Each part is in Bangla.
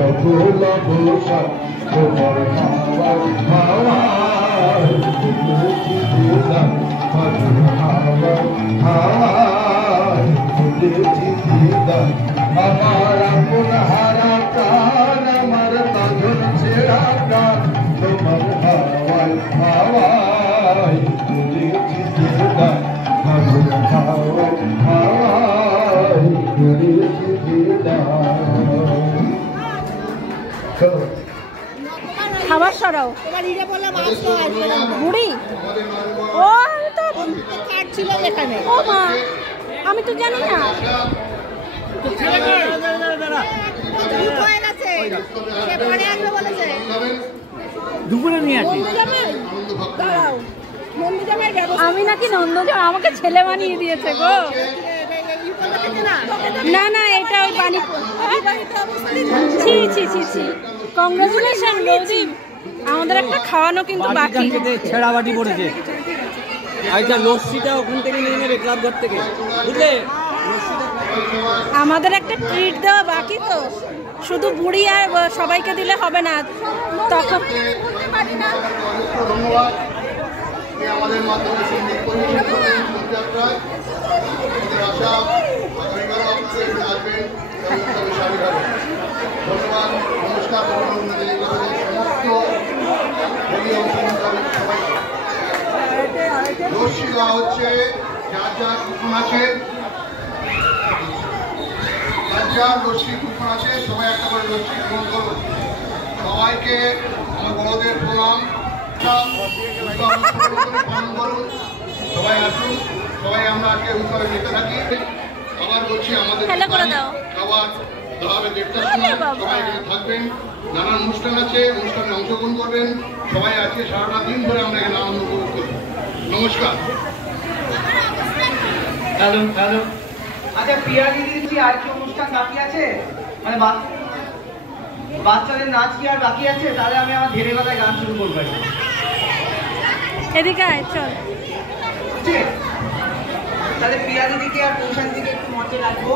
সকল অবসর তোমার হাওয়ায় হাওয়ায় ফুলেছি দিদার মধুর হাওয়ায় হাওয়ায় ফুলেছি দিদার আমার আপন হারা প্রাণ আমার তাজর ছেড়া প্রাণ তোমার হাওয়ায় হাওয়ায় ফুলেছি দিদার মধুর হাওয়ায় হাওয়ায় ফুলেছি দিদার। খাবার সরাও বুড়ি ও তো ছিল এখানে ও মা আমি তো জানি না দুপুরে নিয়ে আসি আমি নাকি নন্দন আমাকে ছেলে বানিয়ে দিয়েছে গো না না এটা ওই পানি ছি ছি ছি ছি কংগ্রেচুলেশন বৌদি আমাদের একটা খাওয়ানো কিন্তু বাকি ছেঁড়া বাটি পড়েছে আইটা লস্যিটা ওখান থেকে নিয়ে নেবে ক্লাবঘর থেকে বুঝলে আমাদের একটা ট্রিট দেওয়া বাকি তো শুধু বুড়ি আর সবাইকে দিলে হবে না তখন আমাদের মাধ্যমে সঙ্গীত পরিবেশনায় আশা আগামীকাল আপনারা আসবেন ধন্যবাদ নমস্কার সমস্ত সবাইকে রশ্মি দেওয়া হচ্ছে যার যার কুপন আছে যার যার রশ্মি কুপন আছে সবাই একটা করে রশ্মি গ্রহণ করুন সবাইকে আমার বড়দের প্রণাম সবাই আসুন সবাই আমরা আজকে উৎসবে যেতে থাকি আবার বলছি আমাদের খাবার দাওয়াবে 1:30টার সময় সবাই এখানে থাকবেন নানান অনুষ্ঠান আছে অনুষ্ঠানে অংশগ্রহণ করবেন সবাই আজকে সারাটা দিন ধরে আমরা এখানে আনন্দ উপভোগ করব নমস্কার। হ্যালো হ্যালো আচ্ছা প্রিয়া দিদির কি আর কি অনুষ্ঠান বাকি আছে মানে বাচ্চাদের নাচ কি আর বাকি আছে তাহলে আমি আমার ধীরে গলায় গান শুরু করবো এদিকে আয় চল তাহলে প্রিয়া দিদিকে আর কৌশল দিকে একটু মঞ্চে রাখবো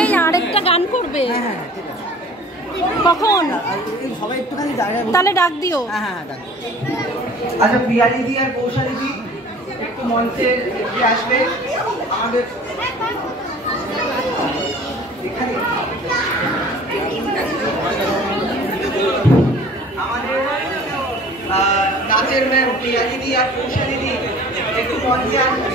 এই আরেকটা গান করবে কখন সবাই একটুখানি তাহলে ডাক দিও আচ্ছা প্রিয়া দিদি আর কৌশল দিদি একটু মঞ্চে আসবে আমাদের নাচের ম্যাম প্রিয়া দিদি আর কৌশল দিদি একটু মঞ্চে আসবে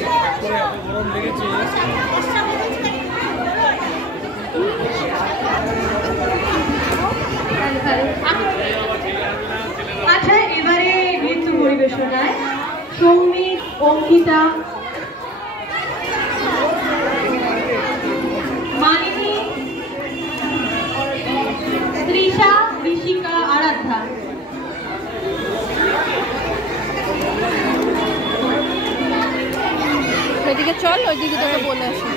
আচ্ছা এবারে নৃত্য পরিবেশনায় সৌমিক অঙ্কিতা মানিনী তৃষা ঋষিকা আরাধ্যা এদিকে চল ওইদিকে তোকে বলে আসি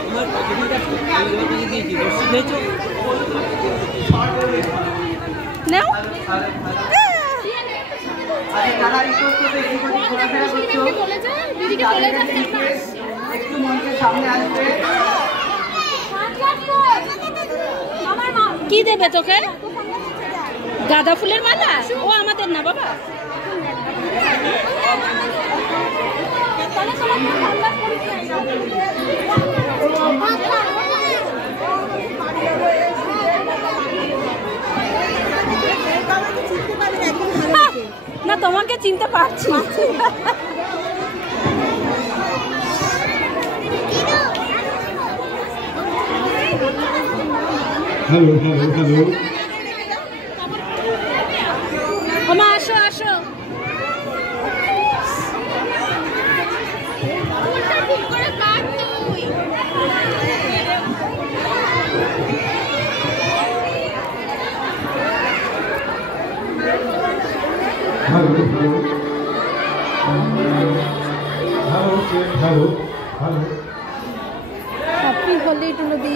নাও একটু মঞ্চের সামনে আসবে কি দেবে তোকে গাঁদা ফুলের মালা ও আমাদের না বাবা না তোমাকে চিনতে পারছি হ্যালো হ্যালো হ্যালো আমা আসো আসো hello hello hello hello happy Holi to নদী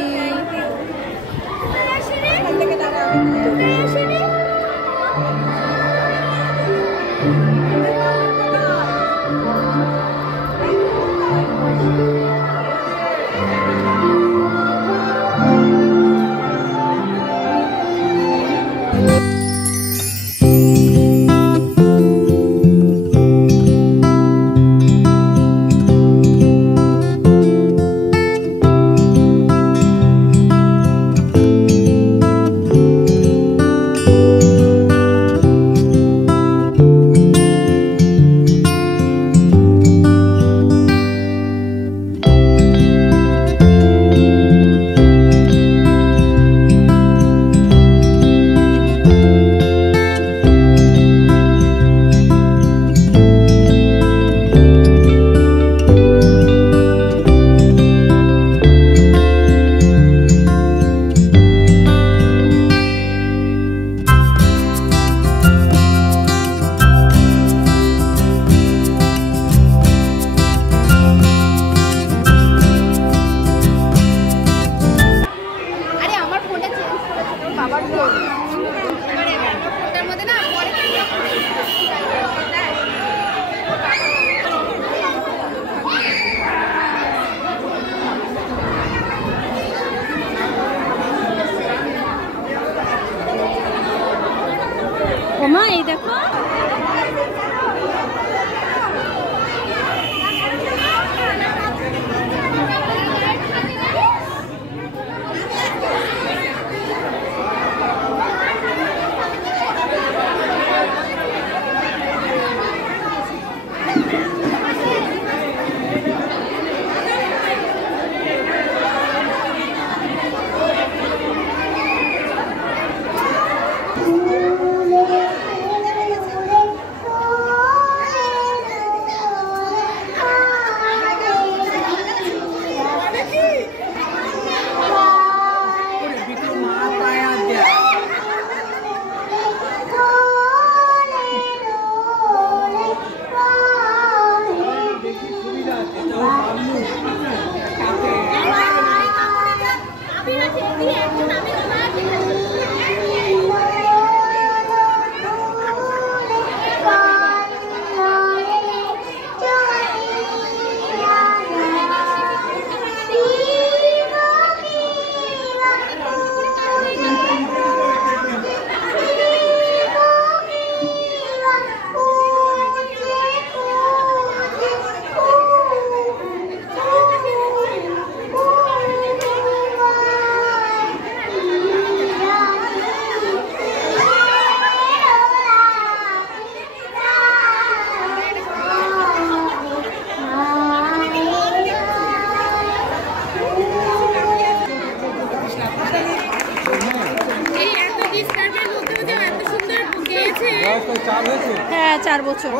হ্যাঁ 4 বছর।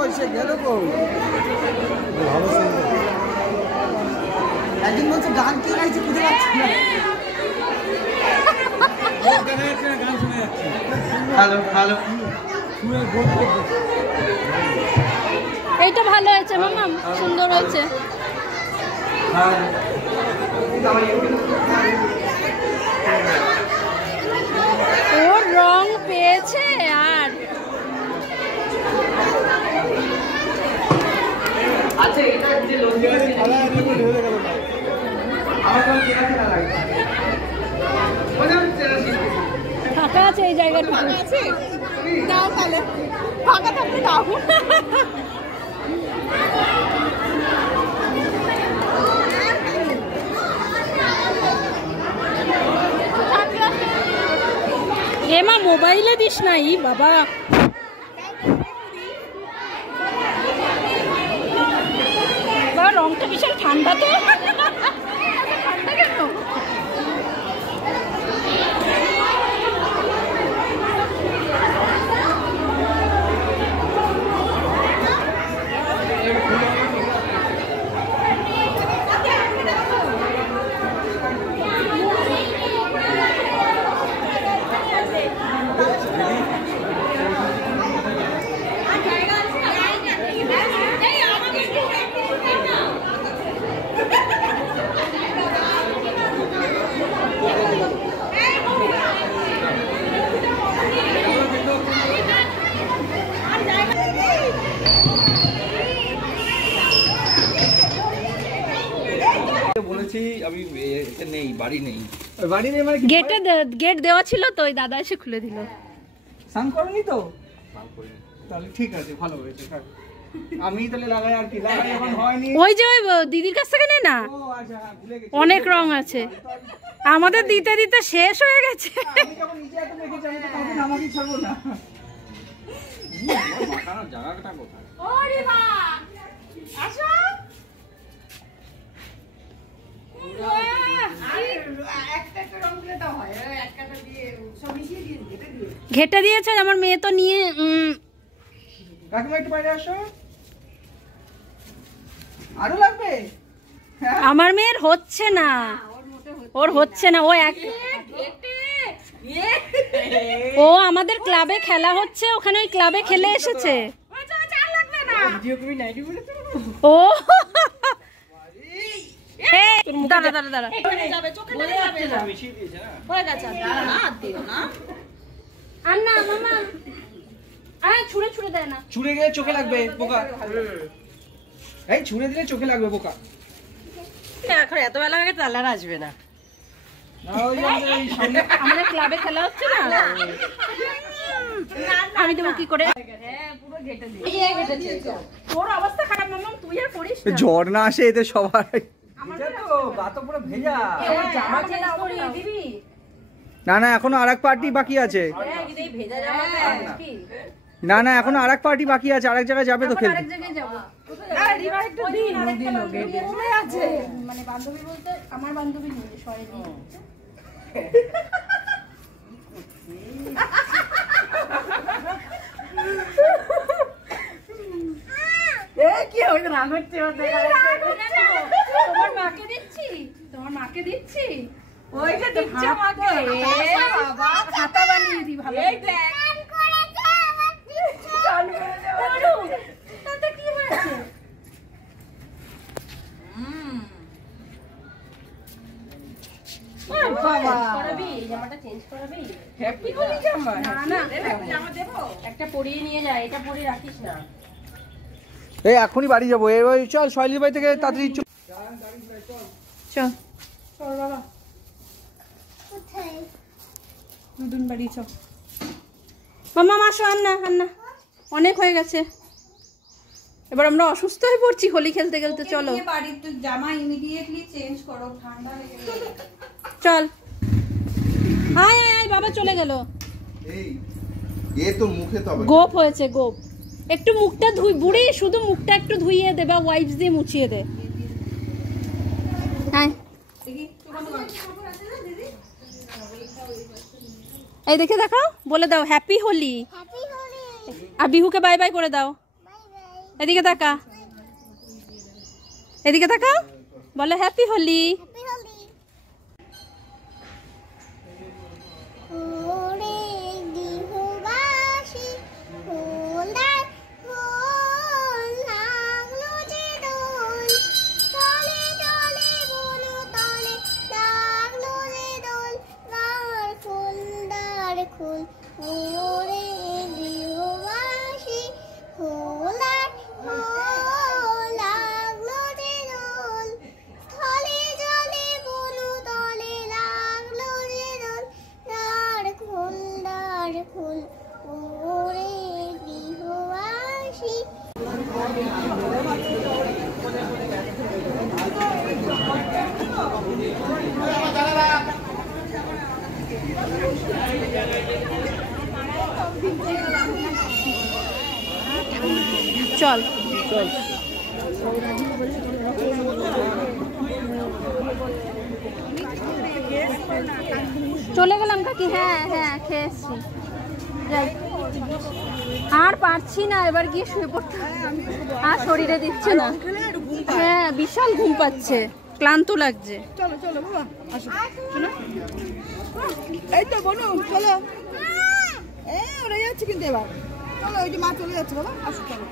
একদিন বলছে গান কে গাইছে খুঁজে পাচ্ছি না। হ্যালো হ্যালো, এইটা ভালো হয়েছে মামা, সুন্দর হয়েছে। ওর রং পেয়েছে। আর আচ্ছা এটা যে লঙ্গি আমার তো কেনা কেনা লাগে মানে আমি ফাঁকা আছে এই জায়গাটা, দাও তাহলে, ফাঁকা থাকলে দাও। এমা মোবাইলে দিস নাই বাবা। রংটা ভীষণ ঠান্ডা তো, ঠান্ডা কেন? বলেছি আমি নেই, বাড়ি নেই। বাড়ি নেই মানে গেট দেওয়া ছিল তো, ওই দাদা এসে খুলে দিল। স্নান করনি তো? তাহলে ঠিক আছে, ভালো হয়েছে। আমি তাহলে লাগাই আর কি, লাগাই এখন হয়নি। ওই যে ওই দিদির কাছ থেকে নে না, ও আচ্ছা হ্যাঁ, ভুলে গেছি। অনেক রং আছে, আমাদের দিতে দিতে শেষ হয়ে গেছে। আমি যখন নিজে এত মেখেছি আমি তো কাউকে নামাকি ছাড়বো না। মাখানোর জায়গাটা কোথায়? ওরে মা আসো। ঘেটে দিয়েছে আমার মেয়ে তো নিয়ে। কাকিমা একটু বাইরে আসো, আরো লাগবে? আমার মেয়ের হচ্ছে না, ওর হচ্ছে না। ও আমাদের ক্লাবে খেলা হচ্ছে, ওখানে ওই ক্লাবে খেলে এসেছে। ও দাঁড়া দাঁড়া দাঁড়া, আর না মামা ছুঁড়ে ছুঁড়ে দেয় না। ছুঁড়ে গেলে চোখে লাগবে পোকা, এই ছুঁড়ে দিলে চোখে লাগবে পোকা। এখন এত বেলা হয়ে তাহলে আর আসবে না। আমাদের ক্লাবে খেলা হচ্ছে না, আমি দেবো কি করে? তোর অবস্থা খারাপ মামা, তুই আর করিস না। জ্বর না আসে এতে সবাই। না না এখনো আরেক পার্টি বাকি আছে, না না এখনো আরেক পার্টি বাকি আছে, আরেক জায়গায় যাবে তো খেলতে। মানে বান্ধবী বলতে আমার বান্ধবী নয়, সরেনি। তোমার মাকে দিচ্ছি, তোমার মাকে দিচ্ছি, ওইটা দিচ্ছি আমাকে। খাতা বানিয়ে দি ভালো। তাতে কি হয়েছে? বাবা করাবি জামাটা চেঞ্জ করাবি? হ্যাপি হোলি জামা। না না জামা দেবো, একটা পরিয়ে নিয়ে যা, এটা পরে রাখিস না। এই এখনই বাড়ি যাবো। ওই চল শৈলীর বাড়ি থেকে তাড়াতাড়ি চল। চল চল বাবা, নতুন বাড়ি চল। মামা আসো, আন্না আন্না, অনেক হয়ে গেছে, এবার আমরা অসুস্থ হয়ে পড়ছি হোলি খেলতে খেলতে। চলো বাড়ির তো জামা ইমিডিয়েটলি চেঞ্জ করো, ঠান্ডা লেগে যাবে। চল, আয় আয় আয়, বাবা চলে গেল। এই তো মুখে তবে গোপ হয়েছে, গোপ। একটু মুখটা ধুই, বুড়ি শুধু মুখটা একটু ধুইয়ে দে বা ওয়াইপস দিয়ে মুছিয়ে দে। আয়, এই দেখে দেখাও, বলে দাও হ্যাপি হোলি। আর বিহুকে বাই বাই করে দাও। এদিকে তাকা, এদিকে তাকাও, বলো হ্যাপি হোলি। চল চল চলে গেলাম কাকি। হ্যাঁ হ্যাঁ খেয়েছি, যাই। আর পারছি না, এবার গিয়ে শুয়ে পড়তে, আর শরীরে দিচ্ছে না। হ্যাঁ বিশাল ঘুম পাচ্ছে, ক্লান্ত লাগছে। চলো চলো বাবা, আসো শোনো। এই তো বোনো, চলো। ওরা যাচ্ছে কিন্তু এবার, চলো, ওই যে মা চলে যাচ্ছে বাবা, আসো চলো।